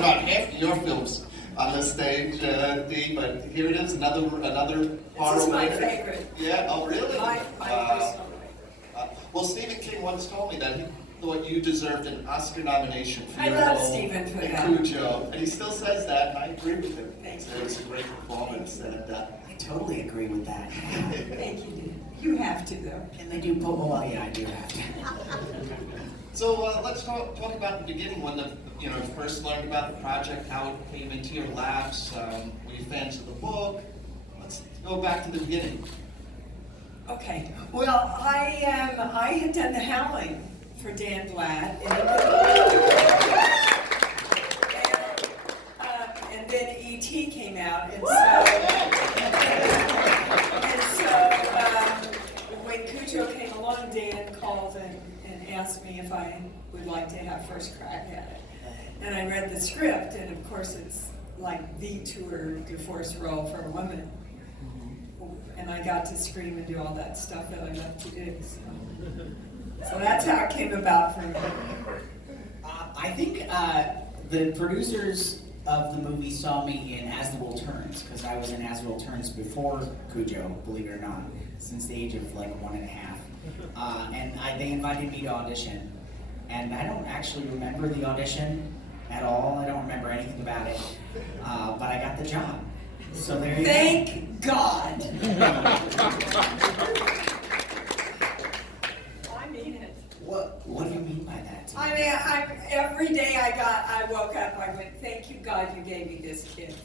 about half your films on the stage, Dee, but here it is, another horror. This is my favorite. Yeah, oh really? My personal. Well, Stephen King once told me that he thought you deserved an Oscar nomination for I your love role Stephen for in that. Cujo, and he still says that, and I agree with him. Thank So it's a great performance, and I totally agree with that. Thank you, dude. You have to, though. And they do put, well, yeah, I do have to. so let's talk about the beginning when you first learned about the project, how it came into your laps. Were you fans of the book? Let's go back to the beginning. Okay. Well, I had done The Howling for Dan Blatt, and then E.T. came out, and so when Cujo came along, Dan called and asked me if I would like to have first crack at it. And I read the script, and of course it's like the tour de force role for a woman. And I got to scream and do all that stuff that I love to do. So that's how it came about for me. I think the producers of the movie saw me in As the World Turns, because I was in As the World Turns before Cujo, believe it or not, since the age of like 1.5. And they invited me to audition. And I don't actually remember the audition at all. I don't remember anything about it. But I got the job. So there you go. Thank God. I mean it. What do you mean by that? I mean, every day I woke up, I went, thank you God you gave me this kid.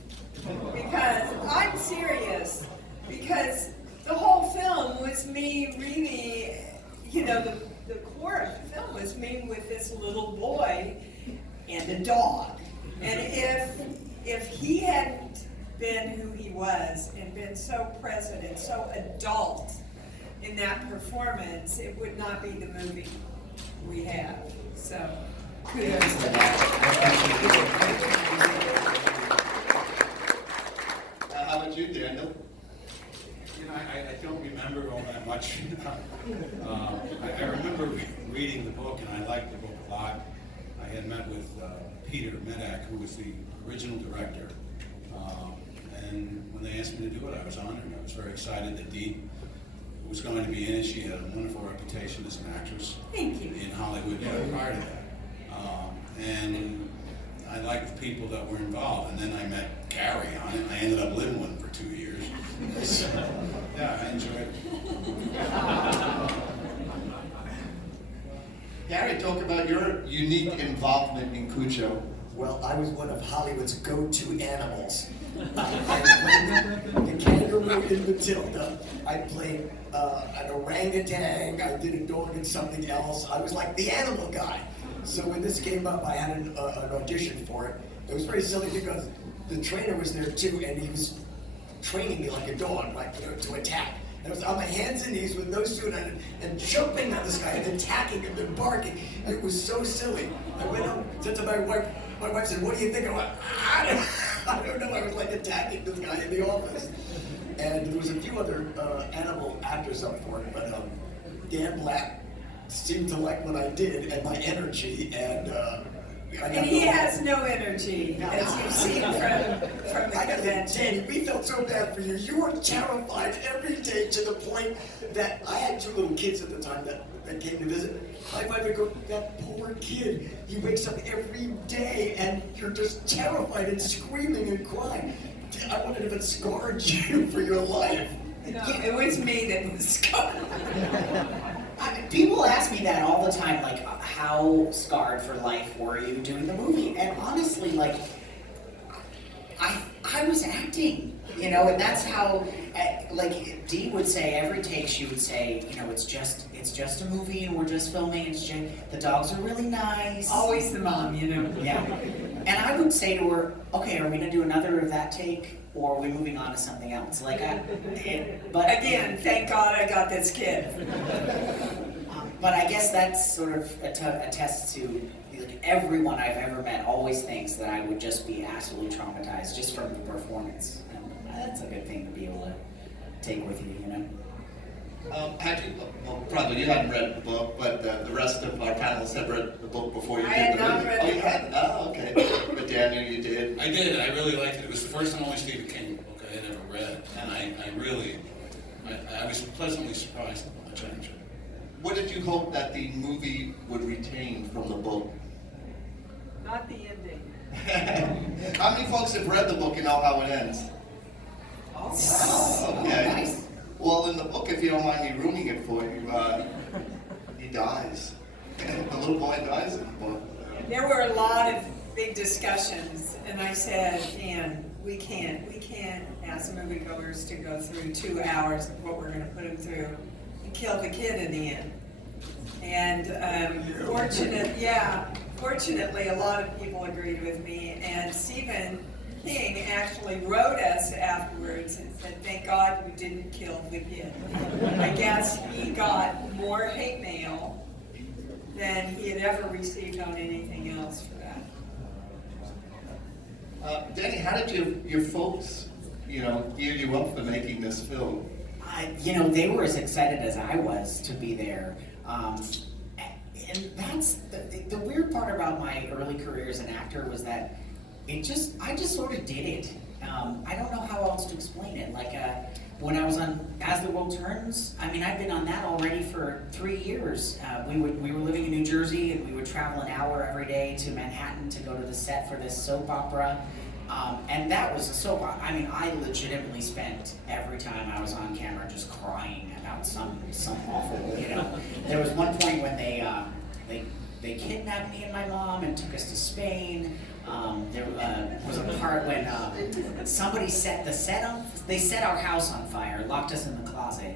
Because, I'm serious, because the whole film was me really, the core of the film was me with this little boy and a dog. And if he hadn't been who he was and been so present and so adult in that performance, it would not be the movie we have. So, kudos to that. How about you, Daniel? I don't remember all that much. I remember reading the book, and I liked the book a lot. I had met with Peter Medak, who was the original director. And when they asked me to do it, I was honored. I was very excited that Dee was going to be in it. She had a wonderful reputation as an actress. Thank you. In Hollywood, prior to that. And I liked the people that were involved. And then I met Gary on it. I ended up living with him for 2 years. So, yeah, I enjoyed it. Gary, talk about your unique involvement in Cujo. Well, I was one of Hollywood's go-to animals. I played the kangaroo in Matilda. I played an orangutan. I did a dog in something else. I was like the animal guy. So when this came up, I had an audition for it. It was very silly because the trainer was there too, and he was training me like a dog, to attack. And I was on my hands and knees with no suit on and jumping on this guy and attacking him and barking. And it was so silly. I went up, said to my wife. My wife said, "What do you think?" I went, I don't know. I was like attacking this guy in the office. And there was a few other animal actors up for it, but Dan Blatt seemed to like what I did and my energy, and he has no energy, as you've seen from the convention. Danny, we felt so bad for you. You were terrified every day to the point that I had 2 little kids at the time that came to visit. My wife would go, that poor kid, he wakes up every day and you're just terrified and screaming and crying. I wondered if it scarred you for your life. No, it was me that was scarred. People ask me that all the time, like, how scarred for life were you doing the movie? And honestly, like, I was acting, and that's how, like, Dee would say, every take she would say, it's just a movie and we're just filming, the dogs are really nice. Always the mom, Yeah. And I would say to her, okay, are we gonna do another of that take, or are we moving on to something else? But again, thank God I got this kid. But I guess that's sort of attests to, like, everyone I've ever met always thinks that I would just be absolutely traumatized just from the performance. And that's a good thing to be able to take with you, Probably you hadn't read the book, but the rest of our panelists have read the book before you I did had the not movie. read Oh, the you book. hadn't? Oh, okay. But Daniel, you did. I did. I really liked it. It was the first and only Stephen King book I had ever read, and I was pleasantly surprised at much actually. What did you hope that the movie would retain from the book? Not the ending. How many folks have read the book and know how it ends? Oh, Okay. nice. Well, in the book, if you don't mind me ruining it for you, he dies. The little boy dies in the book. There were a lot of big discussions, and I said, "Man, we can't ask moviegoers to go through 2 hours of what we're going to put them through and kill the kid in the end." And fortunately, a lot of people agreed with me, and Stephen King actually wrote us afterwards and said, "Thank God you didn't kill the kid." I guess he got more hate mail than he had ever received on anything else for that. Danny, how did your folks, gear you up for making this film? They were as excited as I was to be there. And that's the weird part about my early career as an actor was that I just sort of did it. I don't know how else to explain it. Like when I was on As the World Turns, I've been on that already for 3 years. We were living in New Jersey, and we would travel an hour every day to Manhattan to go to the set for this soap opera. And that was a soap opera. I legitimately spent every time I was on camera just crying about some awful, There was one point when they kidnapped me and my mom and took us to Spain. There was a part when somebody they set our house on fire, locked us in the closet,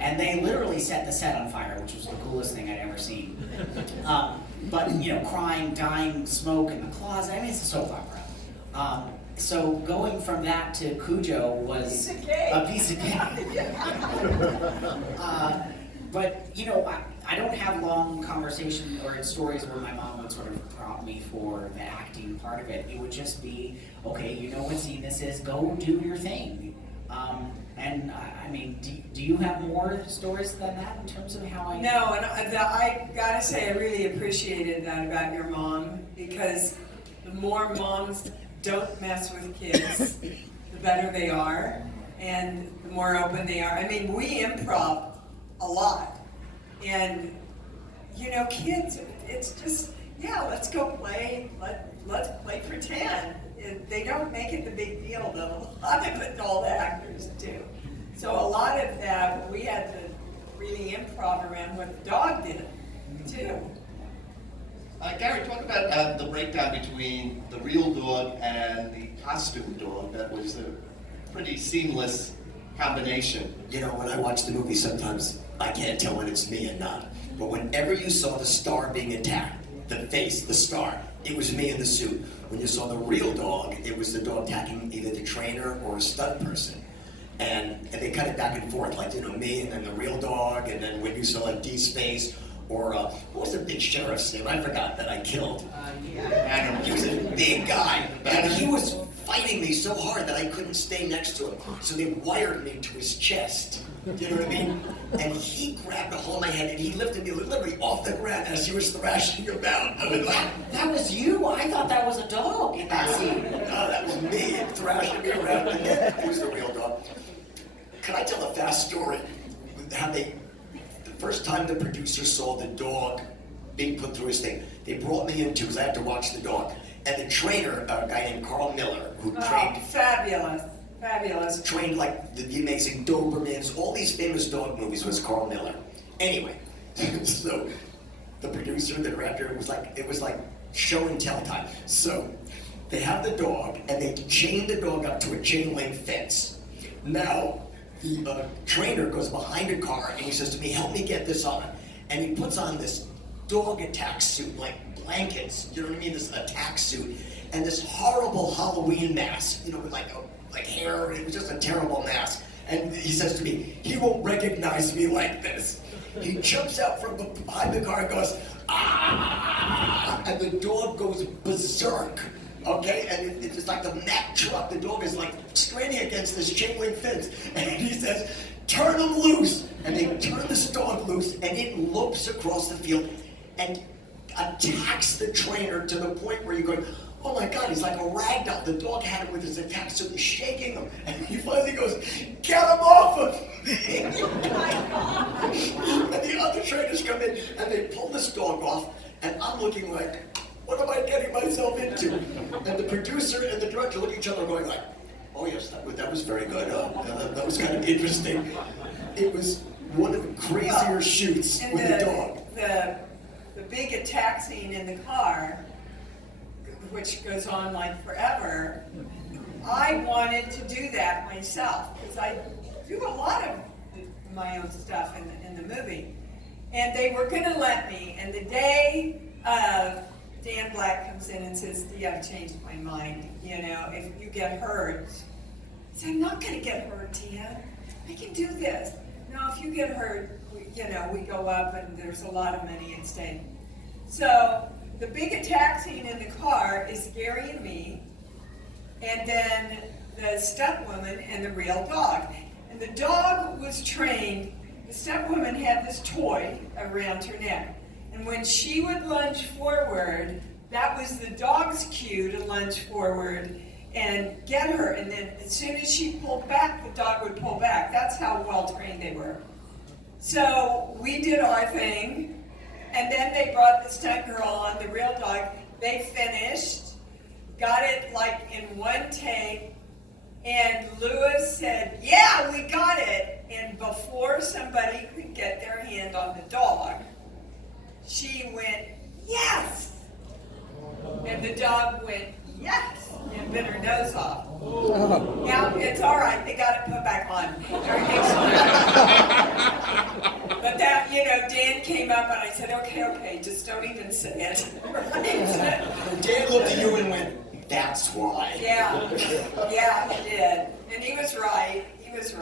and they literally set the set on fire, which was the coolest thing I'd ever seen. But crying, dying, smoke in the closet. It's a soap opera. So going from that to Cujo was a piece of cake. But I don't have long conversations or stories where my mom would sort of prompt me for the acting part of it. It would just be, okay, you know what scene this is, go do your thing. Do you have more stories than that in terms of how I... No, and I gotta say I really appreciated that about your mom, because the more moms don't mess with kids, the better they are, and the more open they are. We improv a lot, and kids, it's just, let's go play, let's play pretend. They don't make it the big deal, though. A lot of adult actors do. So a lot of that, we had to really improv around what the dog did, too. Gary, talk about the breakdown between the real dog and the costume dog. That was a pretty seamless combination. When I watch the movie, sometimes I can't tell when it's me and not. But whenever you saw the star being attacked, the face, the star, it was me in the suit. When you saw the real dog, it was the dog attacking either the trainer or a stunt person. And they cut it back and forth, like, me and then the real dog, and then when you saw Dee's face, or what was the big sheriff's name? I forgot that I killed. Adam. He was a big guy, and he was fighting me so hard that I couldn't stay next to him. So they wired me to his chest. Do you know what I mean? And he grabbed a hold of my head and he lifted me literally off the ground as he was thrashing about. That was you? I thought that was a dog in that scene. No, that was me thrashing me around. And then it was the real dog. Can I tell a fast story? How the first time the producer saw the dog being put through his thing, they brought me in too, because I had to watch the dog. And the trainer, a guy named Carl Miller, who trained... Fabulous. Trained like the amazing Dobermans, all these famous dog movies, was Carl Miller. Anyway, so the producer, the director, it was like show and tell time. So they have the dog, and they chain the dog up to a chain link fence. Now, the trainer goes behind a car, and he says to me, "Help me get this on." And he puts on this dog attack suit, like blankets, this attack suit, and this horrible Halloween mask, with like hair. It was just a terrible mask. And he says to me, "He won't recognize me like this." He jumps out from behind the car and goes, "Ah!" And the dog goes berserk. Okay, and it's just like the Mack truck. The dog is like straining against this chain link fence, and he says, "Turn him loose!" And they turn this dog loose, and it lopes across the field and attacks the trainer to the point where you're going, oh my God, he's like a rag doll. The dog had him with his attack, so he's shaking him. And he finally goes, get him off of me. And the other trainers come in and they pull this dog off. And I'm looking like, what am I getting myself into? And the producer and the director look at each other going like, oh yes, that was very good. That was kind of interesting. It was one of the crazier shoots And with the dog. The big attack scene in the car, which goes on like forever, I wanted to do that myself because I do a lot of my own stuff in the movie. And they were going to let me, and the day of Dan Black comes in and says, yeah, I've changed my mind, you know, if you get hurt. I said, I'm not going to get hurt, Tia. I can do this. No, if you get hurt, we go up and there's a lot of money at stake. So the big attack scene in the car is Gary and me, and then the stunt woman and the real dog. And the dog was trained, the stunt woman had this toy around her neck. And when she would lunge forward, that was the dog's cue to lunge forward and get her. And then as soon as she pulled back, the dog would pull back. That's how well trained they were. So we did our thing, and then they brought the stunt girl on, the real dog. They finished, got it like in one take, and Lewis said, yeah, we got it. And before somebody could get their hand on the dog, she went, yes! And the dog went, yes! And bit her nose off. Now, it's all right. They got it put back on. Everything's fine. But that, Dan came up and I said, okay, just don't even say it. Right? Dan looked at you and went, that's why. Yeah, he did. And he was right. But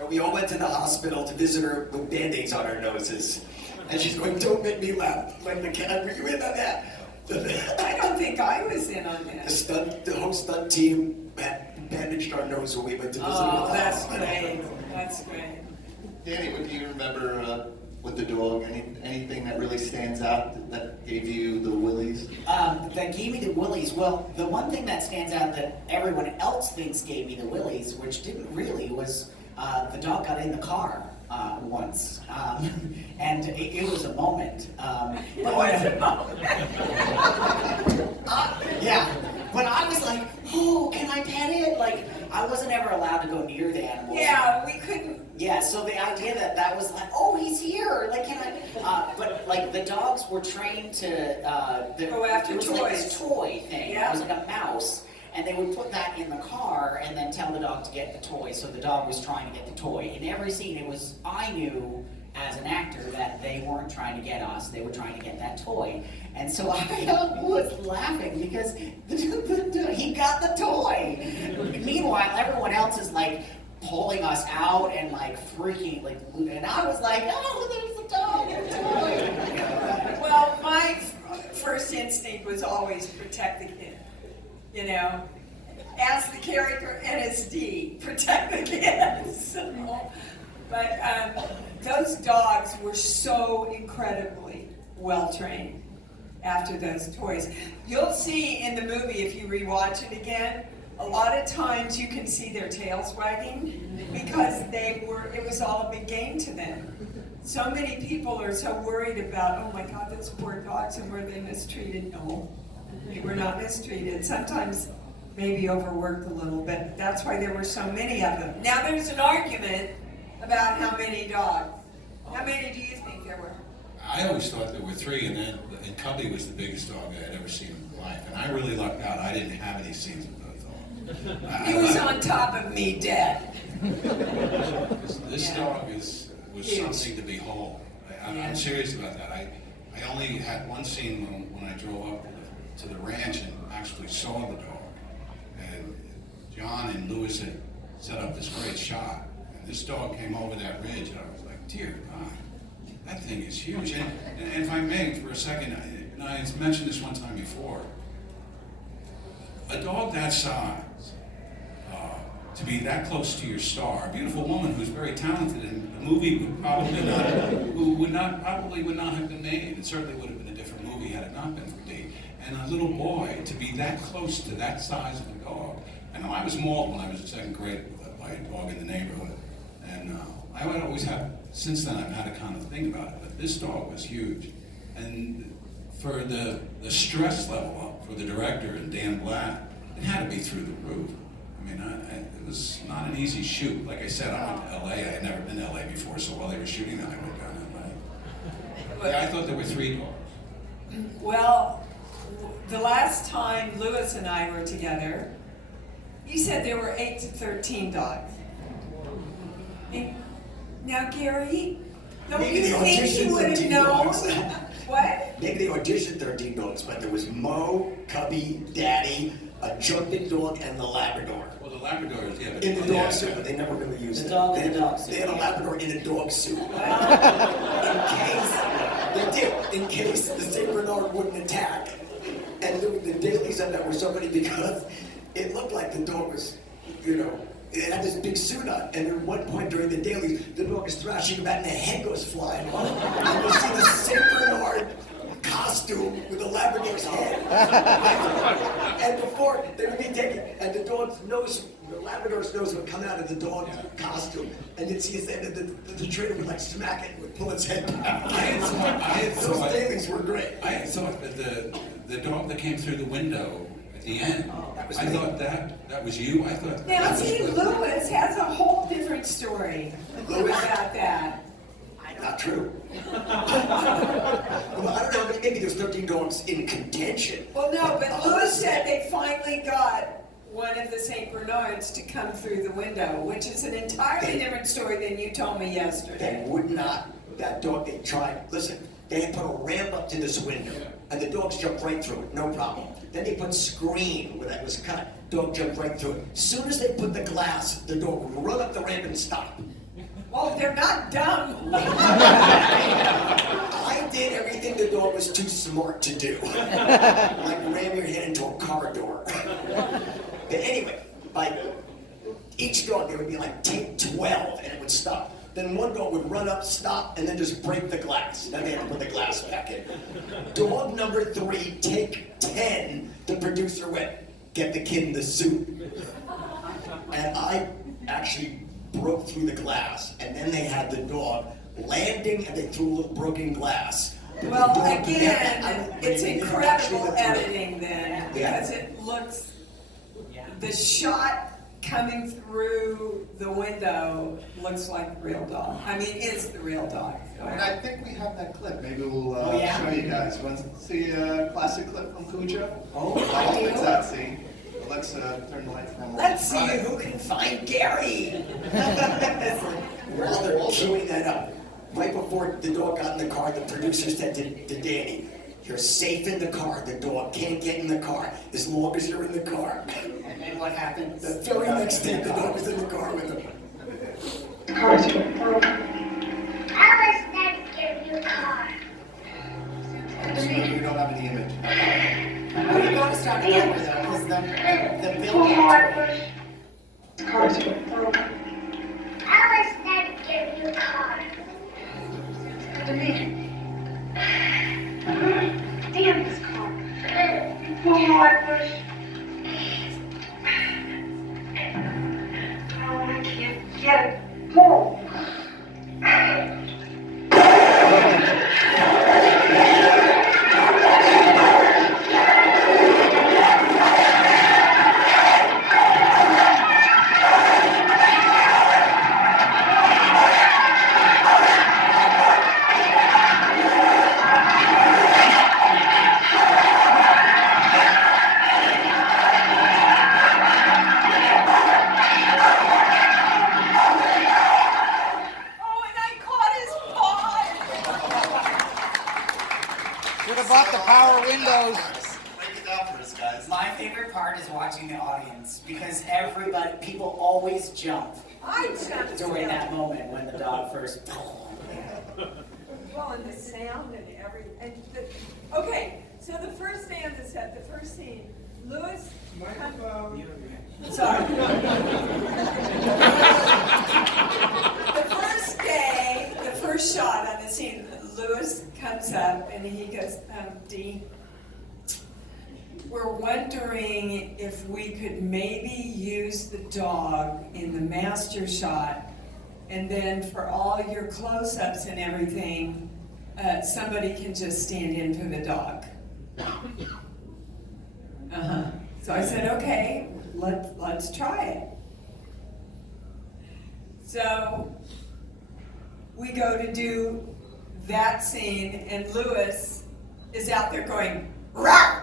And we all went to the hospital to visit her with Band-Aids on our noses. And she's going, don't make me laugh. Like the cat, were you in on that? I don't think I was in on that. The whole stunt team bandaged our nose when we went to visit her Oh, at the that's hospital. great. That's great. Danny, what do you remember with the dog? Anything that really stands out that gave you the willies? That gave me the willies. Well, the one thing that stands out that everyone else thinks gave me the willies, which didn't really, was the dog got in the car once. And it was a moment. Yeah. But I was like, oh, can I pet it? Like, I wasn't ever allowed to go near the animals. Yeah, we couldn't. Yeah, so the idea that was like, oh, he's here. Like, can I? But like the dogs were trained to Go after it was like toys. this toy thing. Yeah. It was like a mouse, and they would put that in the car and then tell the dog to get the toy. So the dog was trying to get the toy. In every scene, I knew as an actor that they weren't trying to get us; they were trying to get that toy. And so I was laughing because he got the toy. Meanwhile, everyone else is like pulling us out and like freaking like, and I was like, oh, there's the dog, there's the toy. Well, my first instinct was always protect the kid. As the character NSD, protect the kid. So, but those dogs were so incredibly well trained after those toys. You'll see in the movie, if you rewatch it again, a lot of times you can see their tails wagging because it was all a big game to them. So many people are so worried about, oh my God, those poor dogs, and were they mistreated? No, they were not mistreated. Sometimes maybe overworked a little bit. That's why there were so many of them. Now there's an argument about how many dogs. How many do you think there were? I always thought there were 3, and Cubby was the biggest dog I had ever seen in my life. And I really lucked out. I didn't have any scenes with those dogs. He was on top of me dead. This dog was Huge. something to behold. I'm serious about that. I only had one scene when I drove up to the ranch and actually saw the dog. And John and Lewis had set up this great shot. And this dog came over that ridge, and I was like, dear God. That thing is huge. And if I may, for a second, I mentioned this one time before. A dog that size, to be that close to your star, a beautiful woman who's very talented, and the movie would probably not have been made. It certainly would have been a different movie had it not been for Dee. And a little boy, to be that close to that size of a dog. I know I was mauled when I was in second grade by a dog in the neighborhood. And I would always have, since then I've had a kind of thing about it, but this dog was huge. And for the stress level up for the director and Dan Blatt, it had to be through the roof. I mean, it was not an easy shoot. Like I said, I went to LA. I had never been to LA before, so while they were shooting that, I went down to LA. Yeah, I thought there were 3 dogs. Well, the last time Lewis and I were together, you said there were 8 to 13 dogs. And now, Gary, don't Maybe you they think auditioned you would have 13 known? dogs. What? Maybe they auditioned 13 dogs, but there was Mo, Cubby, Daddy, a jumping dog, and the Labrador. Well, the Labradors, yeah. In the dog suit, but they never really used The it. dog they in had, the dog suit. They had a Labrador in a dog suit. In case the St. Bernard wouldn't attack. And the dailies of that were so funny because it looked like the dog was, it had this big suit on. And at one point during the dailies, the dog is thrashing about and the head goes flying off. And you see the St. Bernard costume with the Labrador's head. And before they would be taken, and the dog's nose, the Labrador's nose would come out of the dog's costume, and you'd see his head, and the trainer would like smack it and would pull its head back. Those dailies were great. I had thought that the dog that came through the window at the end, That was I me. thought that was you. I thought Now, that see, was Lewis has a whole different story Lewis? about that. Not true. Well, I don't know, maybe there's 13 dogs in contention. Well, no, but Lewis said they finally got one of the St. Bernards to come through the window, which is an entirely different story than you told me yesterday. They would not, that dog, they tried, listen, they had put a ramp up to this window, and the dogs jumped right through it, no problem. Then they put screen where that was cut, dog jumped right through it. As soon as they put the glass, the dog would run up the ramp and stop. Well, they're not dumb. I did everything the dog was too smart to do. Like ram your head into a car door. But anyway, like each dog, there would be like take 12 and it would stop. Then one dog would run up, stop, and then just break the glass. Then they had to put the glass back in. Dog number 3, take 10, the producer went, get the kid in the suit. And I actually broke through the glass, and then they had the dog landing, and they threw a little broken glass. Well, The dog- again, it's they actually incredible went through it. editing then, Yeah. because it looks, the shot coming through the window looks like the real dog. I mean, it's the real dog. And I think we have that clip. Maybe we'll Oh, yeah? show you guys. Want to see a classic clip from Cujo? Oh, I I it's do. that scene. Well, let's turn the lights on. Let's see Right. who can find Gary. While they're queuing that up, right before the dog got in the car, the producer said to Danny, "You're safe in the car. The dog can't get in the car as long as you're in the car." And then what happened? The very next day, the dog was in the car with him. Car's broken. How does that give you a car? We don't have any image. Oh, you gotta start it over though, because the Two building. more push. Car's broken. How does that give you a car? To me. Damn this car. One more push. Oh, I can't get it. Pull. Oh, and I caught his paw. Should have bought the power windows. Break it down for us, guys. My favorite part is watching the audience because people always jump I jumped during that moment when the dog first. Well, and the sound and okay, so the first day on the set, the first scene, Lewis. Sorry. The first day, the first shot on the scene, Lewis comes up and he goes, Dee, were wondering if we could maybe use the dog in the master shot, and then for all your close-ups and everything, somebody can just stand in for the dog. So I said, okay, let's try it. So we go to do that scene, and Lewis is out there going, "Rawr!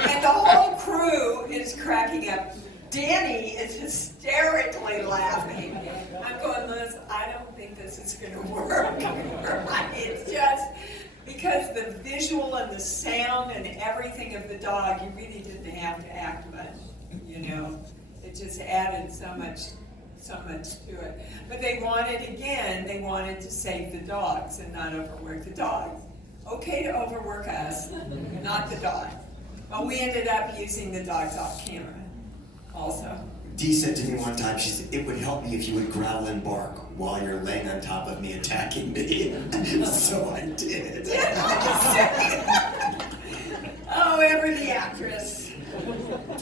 And the whole crew is cracking up. Danny is hysterically laughing. I'm going, Liz, I don't think this is going to work. It's just because the visual and the sound and everything of the dog, you really didn't have to act much, you know. It just added so much to it. But they wanted to save the dogs and not overwork the dogs. Okay to overwork us, not the dog. But we ended up using the dogs off camera also. Dee said to me one time, she said, it would help me if you would growl and bark while you're laying on top of me attacking me. So I did. Oh, ever the actress.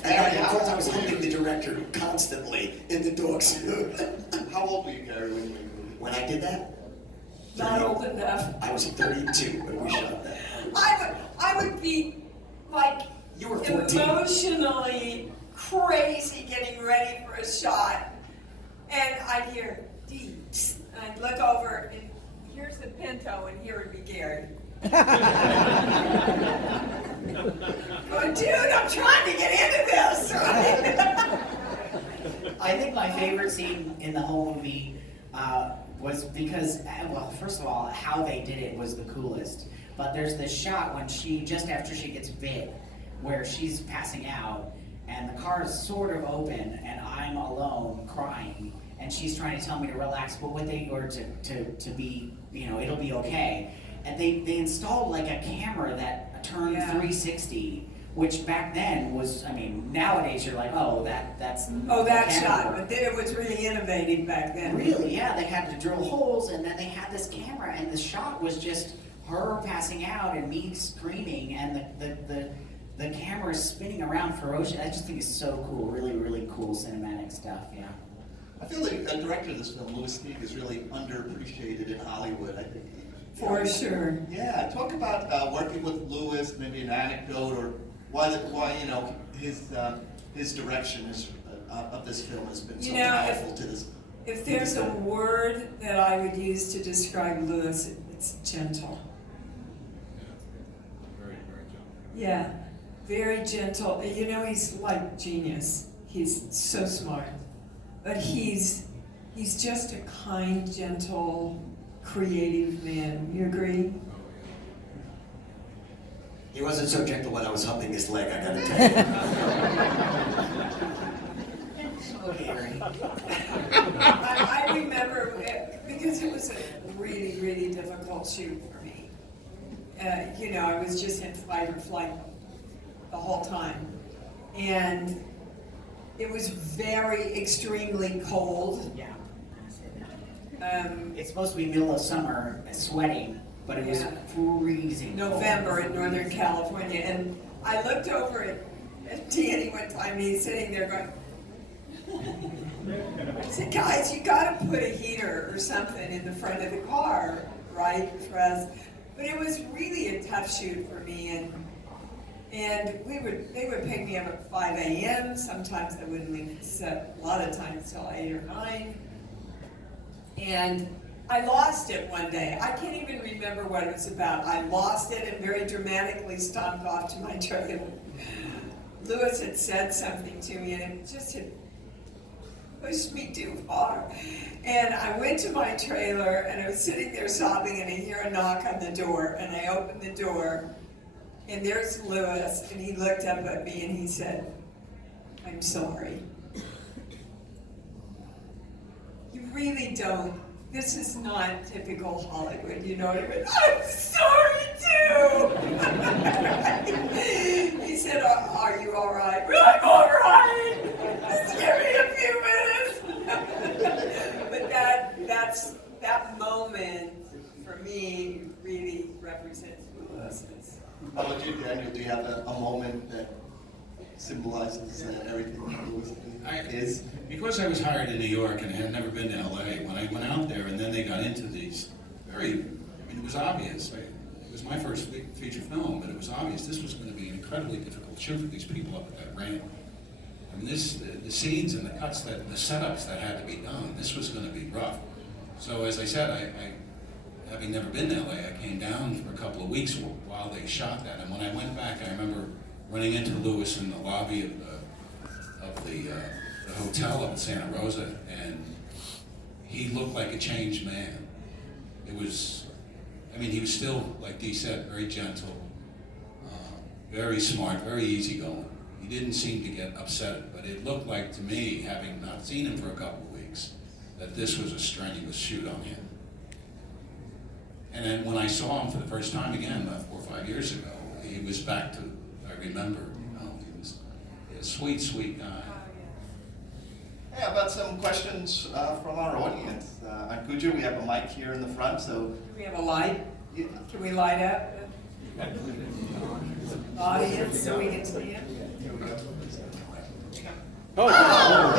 And of course I was holding the director constantly in the dog suit. How old were you, Gary, when you made the movie? When I did that, Not old enough. I was 32 when we shot that. I would be like You were 14. emotionally crazy getting ready for a shot, and I'd hear Dee, psst, and I'd look over, and here's the Pinto, and here would be Gary. Going, dude, I'm trying to get into this. I think my favorite scene in the whole movie was because, well, first of all, how they did it was the coolest. But there's this shot when just after she gets bit, where she's passing out, and the car is sort of open, and I'm alone crying, and she's trying to tell me to relax, but to be, you know, it'll be okay. And they installed like a camera that turned 360, which back then was, I mean, nowadays you're like, oh, that's that camera shot, work. but it was really innovative back then. Really, yeah, they had to drill holes, and then they had this camera, and the shot was just her passing out and me screaming, and the camera is spinning around ferocious. I just think it's so cool, really, really cool cinematic stuff, yeah. I feel like the director of this film, Louis Teague, is really underappreciated in Hollywood. I think. For sure. Yeah, talk about working with Louis, maybe an anecdote, or why you know his direction of this film has been so powerful to this. If there's a word that I would use to describe Louis, it's gentle. Very, very gentle. Yeah, very gentle. You know, he's like genius. He's so smart. But he's just a kind, gentle, creative man. You agree? He wasn't so gentle when I was humping his leg, I gotta tell you. I remember it, because it was a really, really difficult shoot for me. You know, I was just in fight or flight the whole time. And it was very extremely cold. Yeah. Um, It's supposed to be middle of summer, sweating, but it was freezing. November in Northern California, and I looked over at Danny one time, and he's sitting there going, I said, guys, you gotta put a heater or something in the front of the car, right, for us. But it was really a tough shoot for me, and they would pick me up at 5 a.m. Sometimes I wouldn't leave set, a lot of times till 8 or 9. And I lost it one day. I can't even remember what it was about. I lost it and very dramatically stomped off to my trailer. Louis had said something to me, and it just had pushed me too far. And I went to my trailer, and I was sitting there sobbing, and I hear a knock on the door, and I opened the door, and there's Louis, and he looked up at me, and he said, I'm sorry. You really don't. This is not typical Hollywood, you know what I mean? I'm sorry too! He said, are you all right? I'm all right! Just give me a few minutes! But that moment, for me, really represents who Louis is. How about you, Daniel? Do you have a moment that symbolizes everything that Lewis is? Because I was hired in New York and had never been to LA, when I went out there and then they got into these it was obvious. It was my first feature film, but it was obvious this was going to be an incredibly difficult shoot for these people up at that ramp. I mean, the scenes and the cuts, the setups that had to be done, this was going to be rough. So as I said, I having never been to LA, I came down for a couple of weeks while they shot that. And when I went back, I remember running into Lewis in the lobby of the hotel up in Santa Rosa, and he looked like a changed man. It was, he was still, like Dee said, very gentle, very smart, very easygoing. He didn't seem to get upset, but it looked like to me, having not seen him for a couple of weeks, that this was a strenuous shoot on him. And then when I saw him for the first time again, 4 or 5 years ago, he was back to, I remember, he was a sweet, sweet guy. Hey, how about some questions from our audience? On Cujo, we have a mic here in the front, so... Do we have a light? Yeah. Can we light up the audience so we can see it? There you are!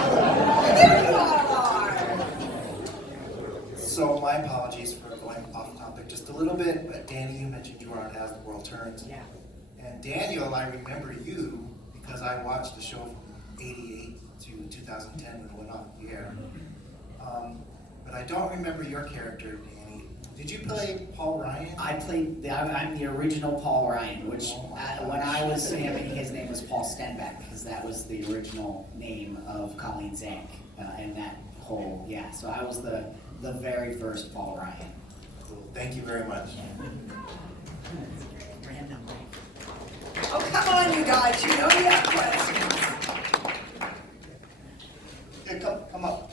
So my apologies for going off topic just a little bit, but Danny, you mentioned you were on As the World Turns. Yeah. And Daniel, I remember you because I watched the show from 88 to 2010 when it went off the air. But I don't remember your character, Danny. Did you play Paul Ryan? I'm the original Paul Ryan, which when I was him, his name was Paul Stenbeck, because that was the original name of Colleen Zank, and that whole, so I was the very first Paul Ryan. Cool. Thank you very much. Oh, come on, you guys. You know you have questions. Yeah, come up.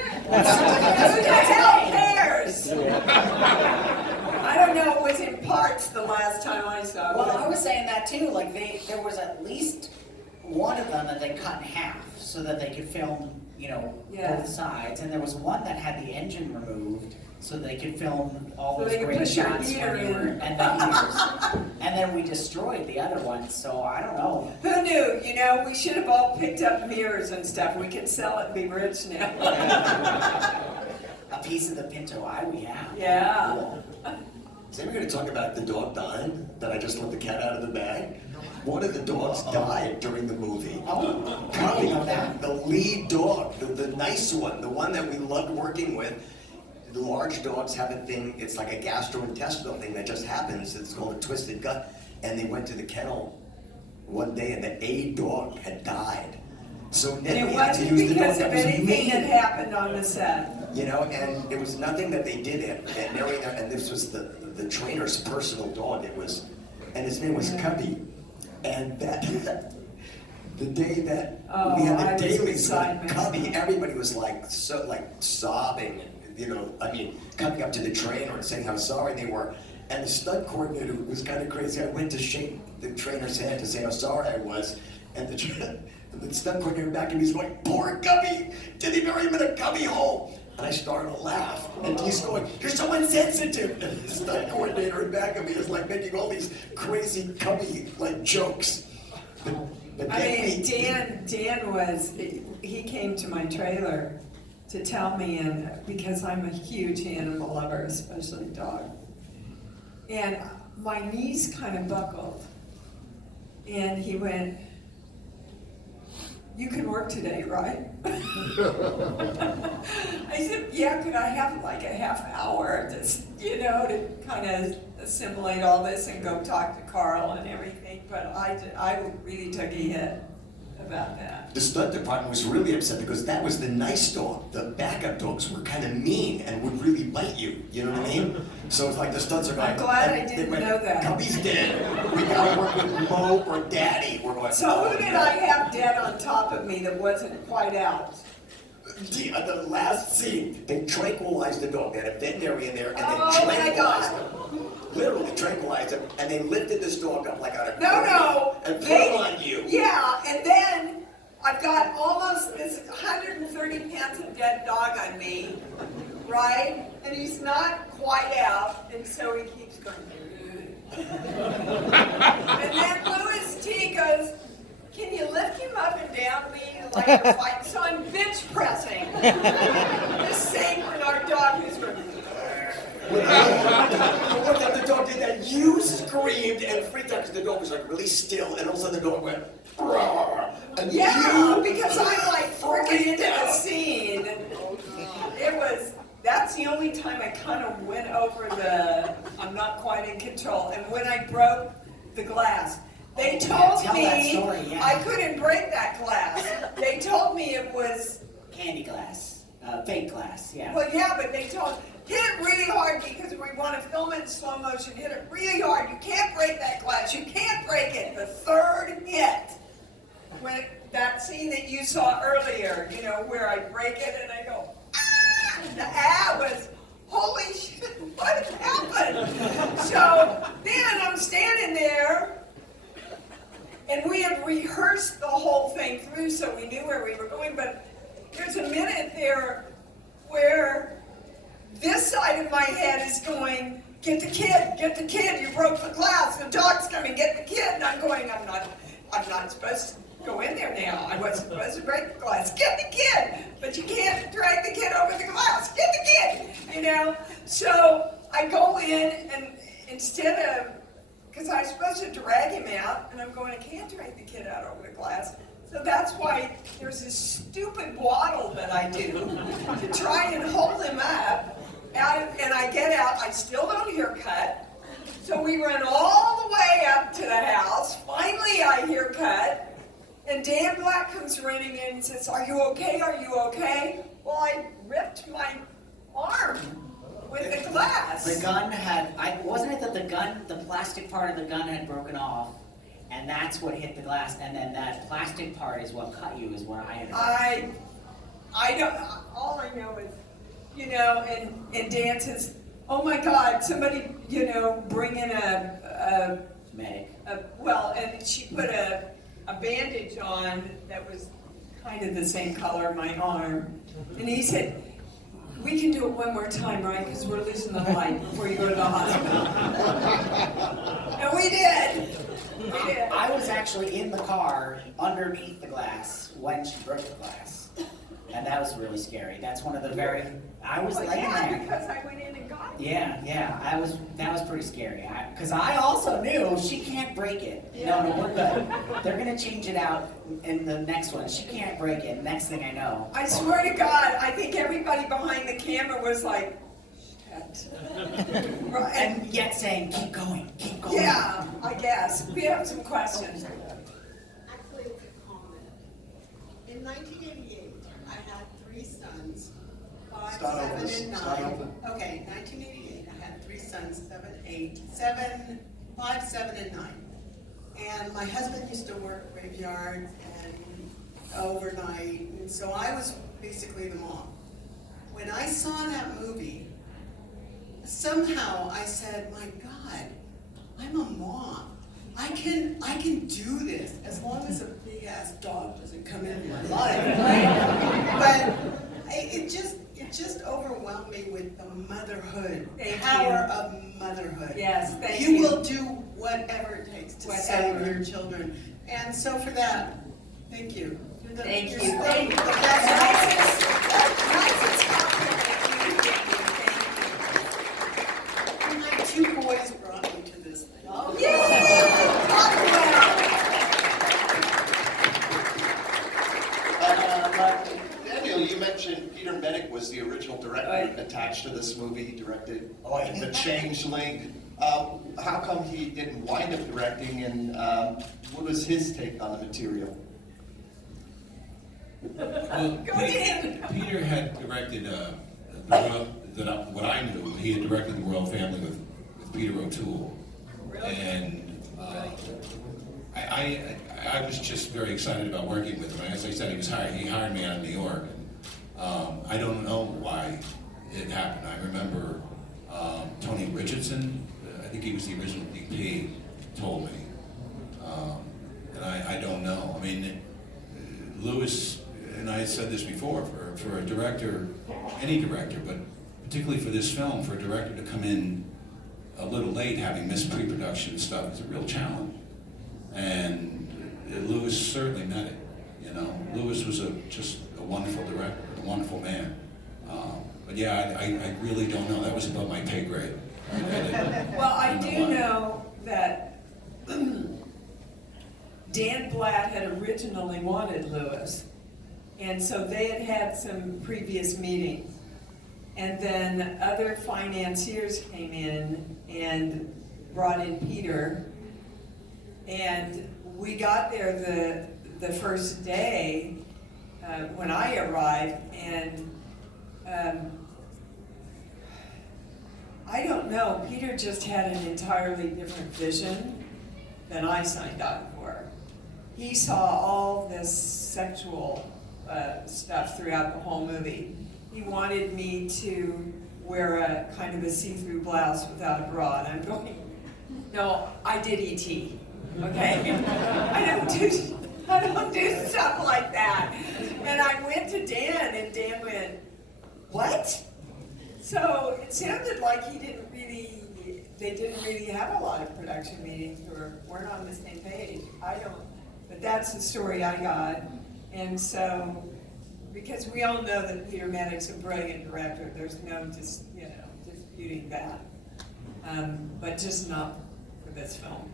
Who the hell cares? I don't know. It was in parts the last time I saw it. Well, I was saying that too. Like there was at least one of them that they cut in half so that they could film, both sides, and there was one that had the engine removed so they could film all So those they could great put your shots heater when you were, in. and the heaters. And then we destroyed the other one. So I don't know. Who knew? We should have all picked up mirrors and stuff. We could sell it and be rich now. A piece of the Pinto Eye we have. Yeah. Cool. Is anybody going to talk about the dog dying? That I just let the cat out of the bag? One of the dogs died during the movie. Oh, Cubby, of that. the lead dog, the nice one, the one that we loved working with. The large dogs have a thing, it's like a gastrointestinal thing that just happens. It's called a twisted gut. And they went to the kennel one day and the A dog had died. So And then it we had to wasn't use the dog because that of was anything mean. that happened on the set. And it was nothing that they did and this was the trainer's personal dog. And his name was Cubby. And that the day that we I had was the dailies beside with Cubby, everybody was sobbing and coming up to the trainer and saying how sorry they were. And the stunt coordinator was kind of crazy. I went to shake the trainer's hand to say how sorry I was, and the stunt coordinator back in me was going, "Poor Cubby! Did they bury him in a cubby hole?" And I started to laugh, and he's going, "You're so insensitive!" And the stunt coordinator in back of me is making all these crazy Cubby jokes. But Dan was, he came to my trailer to tell me, and because I'm a huge animal lover, especially dog, and my knees kind of buckled, and he went, "You can work today, right?" I said, "Yeah, could I have a half hour to kind of assimilate all this and go talk to Carl and everything?" But I really took a hit about that. The stunt department was really upset because that was the nice dog. The backup dogs were kind of mean and would really bite you. You know what I mean? So it's like the stunts are going. I'm glad I they didn't went, know that. Cubby's dead. We gotta work with Mo or Daddy. We're going. So who did I have dead on top of me that wasn't quite out? The last scene, they tranquilized the dog. They had a veterinarian there, and Oh, they my tranquilized God. him. Literally tranquilized him, and they lifted this dog up on a No. and put him on you. Yeah, and then I've got almost this 130 pounds of dead dog on me. right? And he's not quite out, and so he keeps going. And then Louis T goes, can you lift him up and down me like a fight? So I'm bench pressing this Saint Bernard dog who's going. What time the dog did that, you screamed and freaked out because the dog was like really still, and all of a sudden the dog went, "Roar," and Yeah, you because I'm like freaking into the out. scene. That's the only time I kind of went over I'm not quite in control. And when I broke the glass, they told tell me that story, yeah. I couldn't break that glass. They told me it was, Candy glass, fake glass, yeah. well, yeah, but they told, hit it really hard because we want to film it in slow motion. Hit it really hard. You can't break that glass. You can't break it. The third hit. When that scene that you saw earlier, you know, where I break it and I go, ah! The was, holy shit, what happened? So then I'm standing there, and we had rehearsed the whole thing through so we knew where we were going, but there's a minute there where this side of my head is going, get the kid, you broke the glass, the dog's coming, get the kid, and I'm going, I'm not supposed to go in there now. I wasn't supposed to break the glass. Get the kid! But you can't drag the kid over the glass. Get the kid! You know? So I go in, and instead of, because I was supposed to drag him out, and I'm going, I can't drag the kid out over the glass. So that's why there's this stupid waddle that I do to try and hold him up. And I get out, I still don't hear cut. So we run all the way up to the house. Finally, I hear cut. And Dan Black comes running in and says, are you okay? Are you okay? Well, I ripped my arm with the glass. The gun wasn't it that the plastic part of the gun had broken off, and that's what hit the glass, and then that plastic part is what cut you, is what I had. I don't, all I know is, you know, and Dan says, oh my God, somebody, you know, bring in a medic. And she put a bandage on that was kind of the same color of my arm. And he said, we can do it one more time, right? Because we're losing the light before you go to the hospital. And we did. We did. I was actually in the car underneath the glass when she broke the glass. And that was really scary. That's one of the I was laying there. Because I went in and got it. Yeah, that was pretty scary. Because I also knew she can't break it. No, we're good. They're gonna change it out in the next one. She can't break it. Next thing I know. I swear to God, I think everybody behind the camera was like, shit. And yet saying, keep going. Yeah, I guess. We have some questions. Actually, it's a comment. In 1988, I had 3 sons, 5, Start 7, and 9. Start over. Okay, 1988, I had 3 sons, 5, 7, and 9. And my husband used to work graveyard and overnight, and so I was basically the mom. When I saw that movie, somehow I said, my God, I'm a mom. I can do this as long as a big ass dog doesn't come into my life, right? But it just overwhelmed me with the motherhood, Thank power you. of motherhood. Yes, thank You you. will do whatever it takes to save Whatever. your children. And so for that, thank you. Thank You're you. still Thank the you. best. Nicest compliment you gave me. And my 2 boys brought me to this thing. Thank you. Yay! Talk about it. Daniel, you mentioned Peter Medic was the original director attached to this movie. He directed The Changeling. How come he didn't wind up directing, and what was his take on the material? Well, Go ahead. Peter had directed what I knew. He had directed The Royal Family with Peter O'Toole, and I was just very excited about working with him. As I said, he hired me out of New York. And, I don't know why it happened. I remember Tony Richardson, I think he was the original DP, told me, and I don't know. I mean, Louis and I said this before, for a director, any director, but particularly for this film, for a director to come in a little late, having missed pre-production and stuff, is a real challenge. And Lewis certainly met it. You know, Lewis was just a wonderful director, a wonderful man. But yeah, I really don't know. That was above my pay grade. Well, I do know that Dan Blatt had originally wanted Lewis, and so they had had some previous meetings. And then other financiers came in and brought in Peter, and we got there the first day when I arrived, and I don't know, Peter just had an entirely different vision than I signed on for. He saw all this sexual stuff throughout the whole movie. He wanted me to wear a kind of a see-through blouse without a bra, and I'm going, no, I did E.T., okay? I don't do stuff like that. And I went to Dan, and Dan went, what? So it sounded like they didn't really have a lot of production meetings, or weren't on the same page. I don't, but that's the story I got. And so, because we all know that Peter Maddock's a brilliant director, there's no disputing that. But just not for this film.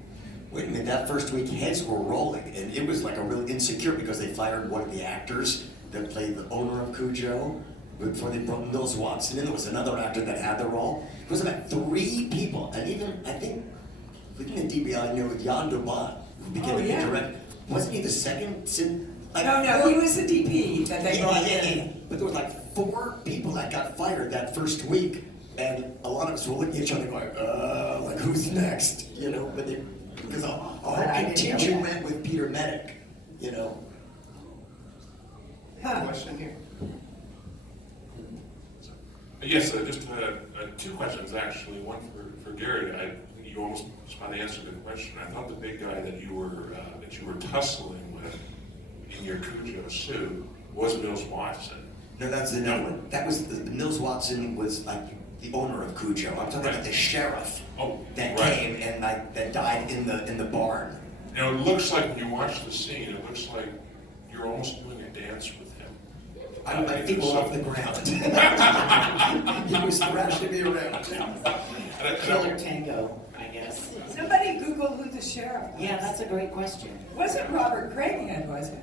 Wait a minute, that first week heads were rolling, and it was like a real insecure because they fired one of the actors that played the owner of Cujo before they brought Nils Watson in. There was another actor that had the role. It was about 3 people, and even, I think, within the DBI, I knew Jan Duban, who became the director. Wasn't he the second? No, he was the DP that they brought in. Yeah. But there was like 4 people that got fired that first week, and a lot of us were looking at each other going, like, who's next? You know, but because a whole contingent went with Peter Medic, you know. Question here. Yes, just 2 questions actually. One for Gary. You almost about answered the question. I thought the big guy that you were tussling with in your Cujo suit was Nils Watson. No, that's the no one. That was the Nils Watson was like the owner of Cujo. I'm talking about the sheriff that came and that died in the barn. Now it looks like when you watch the scene, it looks like you're almost doing a dance with him. My feet were off the ground. He was thrashing me around. Killer tango, I guess. Somebody Google who the sheriff was. Yeah, that's a great question. It wasn't Robert Craighead, was it?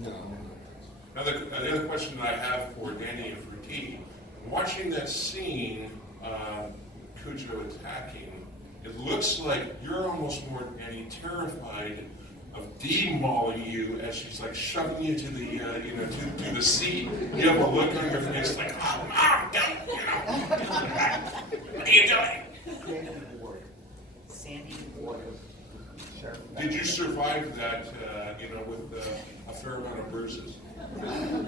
Now the other question that I have for Danny and for Dee, watching that scene, Cujo attacking, it looks like you're almost more, Danny, terrified of Dee mauling you as she's like shoving you to the, to the seat. You have a look on your face like, oh, Mom, don't, what are you doing? Sandy Ward. Did you survive that, with a fair amount of bruises?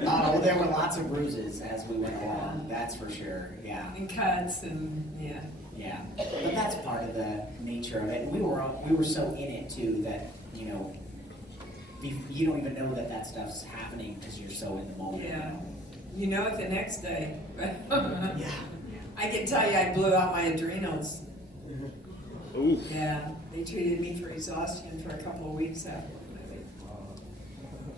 Oh, there were lots of bruises as we went along, that's for sure, yeah. And cuts and, yeah. Yeah, but that's part of the nature of it. And we were so in it too that, you don't even know that stuff's happening because you're so in the moment. Yeah. You know it the next day. Yeah. I can tell you I blew out my adrenals. Ooh. Yeah, they treated me for exhaustion for a couple of weeks after.